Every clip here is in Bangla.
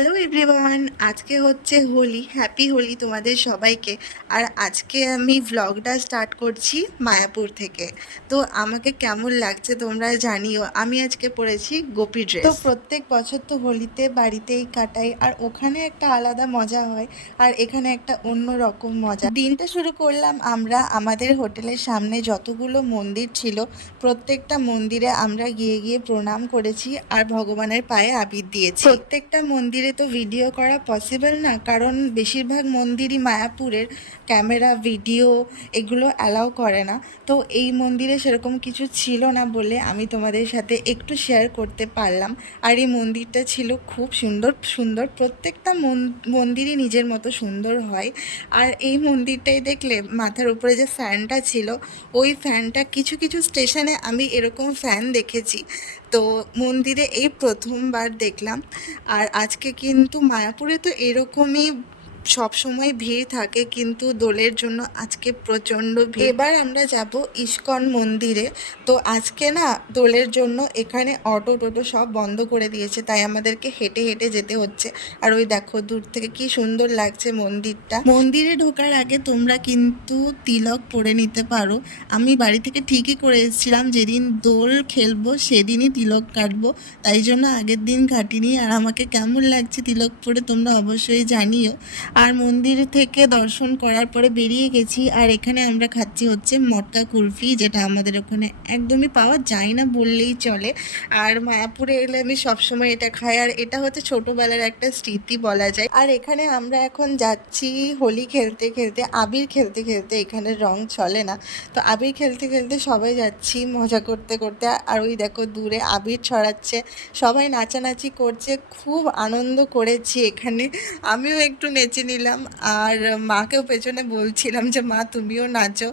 হ্যালো এভরিওয়ান, আজকে হচ্ছে হোলি। হ্যাপি হোলি তোমাদের সবাইকে। আর আজকে আমি ভ্লগটা স্টার্ট করছি মায়াপুর থেকে। তো আমাকে কেমন লাগছে তোমরা জানিও। আমি আজকে পরেছি গোপী ড্রেস। তো প্রত্যেক বছর তো হোলিতে বাড়িতেই কাটাই, আর ওখানে একটা আলাদা মজা হয় আর এখানে একটা অন্য রকম মজা। দিনটা শুরু করলাম আমরা আমাদের হোটেলের সামনে যতগুলো মন্দির ছিল প্রত্যেকটা মন্দিরে আমরা গিয়ে গিয়ে প্রণাম করেছি আর ভগবানের পায়ে আবির দিয়েছি। প্রত্যেকটা মন্দিরে তো ভিডিও করা পসিবল না, কারণ বেশিরভাগ মন্দিরই মায়াপুরের ক্যামেরা ভিডিও এগুলো অ্যালাউ করে না। তো এই মন্দিরে সেরকম কিছু ছিল না বলে আমি তোমাদের সাথে একটু শেয়ার করতে পারলাম। আর এই মন্দিরটা ছিল খুব সুন্দর সুন্দর, প্রত্যেকটা মন্দিরই নিজের মতো সুন্দর হয়। আর এই মন্দিরটাই দেখলে মাথার উপরে যে ফ্যানটা ছিল, ওই ফ্যানটা কিছু কিছু স্টেশনে আমি এরকম ফ্যান দেখেছি। তো মন্দিরে এই প্রথমবার দেখলাম। আর আজকে কিন্তু মায়াপুরে তো এরকমই সব সময় ভিড় থাকে, কিন্তু দোলের জন্য আজকে প্রচণ্ড ভিড়। এবার আমরা যাব ইস্কন মন্দিরে। তো আজকে না দোলের জন্য এখানে অটো টোটো সব বন্ধ করে দিয়েছে, তাই আমাদেরকে হেঁটে হেঁটে যেতে হচ্ছে। আর ওই দেখো দূর থেকে কি সুন্দর লাগছে মন্দিরটা। মন্দিরে ঢোকার আগে তোমরা কিন্তু তিলক পরে নিতে পারো। আমি বাড়ি থেকে ঠিকই করে এসেছিলাম, যেদিন দোল খেলবো সেদিনই তিলক কাটবো, তাই জন্য আগের দিন কাটিনি। আর আমাকে কেমন লাগছে তিলক পরে তোমরা অবশ্যই জানিও। আর মন্দির থেকে দর্শন করার পরে বেরিয়ে গেছি, আর এখানে আমরা খাচ্ছি হচ্ছে মটকা কুলফি, যেটা আমাদের ওখানে একদমই পাওয়া যায় না বললেই চলে। আর মায়াপুরে এলে আমি সবসময় এটা খাই, আর এটা হচ্ছে ছোটোবেলার একটা স্মৃতি বলা যায়। আর এখানে আমরা এখন যাচ্ছি হোলি খেলতে খেলতে, আবির খেলতে খেলতে। এখানে রং চলে না, তো আবির খেলতে খেলতে সবাই যাচ্ছি মজা করতে করতে। আর ওই দেখো দূরে আবির ছড়াচ্ছে, সবাই নাচানাচি করছে, খুব আনন্দ করেছি এখানে। আমিও একটু নেচে নিলাম, আর মাকেও পেছনে বলছিলাম যে মা তুমিও নাচো।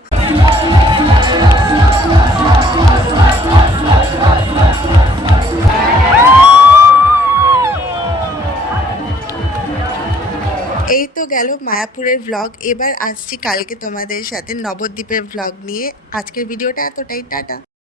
এই তো গেল মায়াপুরের ভ্লগ। এবার আসছি কালকে তোমাদের সাথে নবদ্বীপের ভ্লগ নিয়ে। আজকের ভিডিওটা এতটাই, টাটা।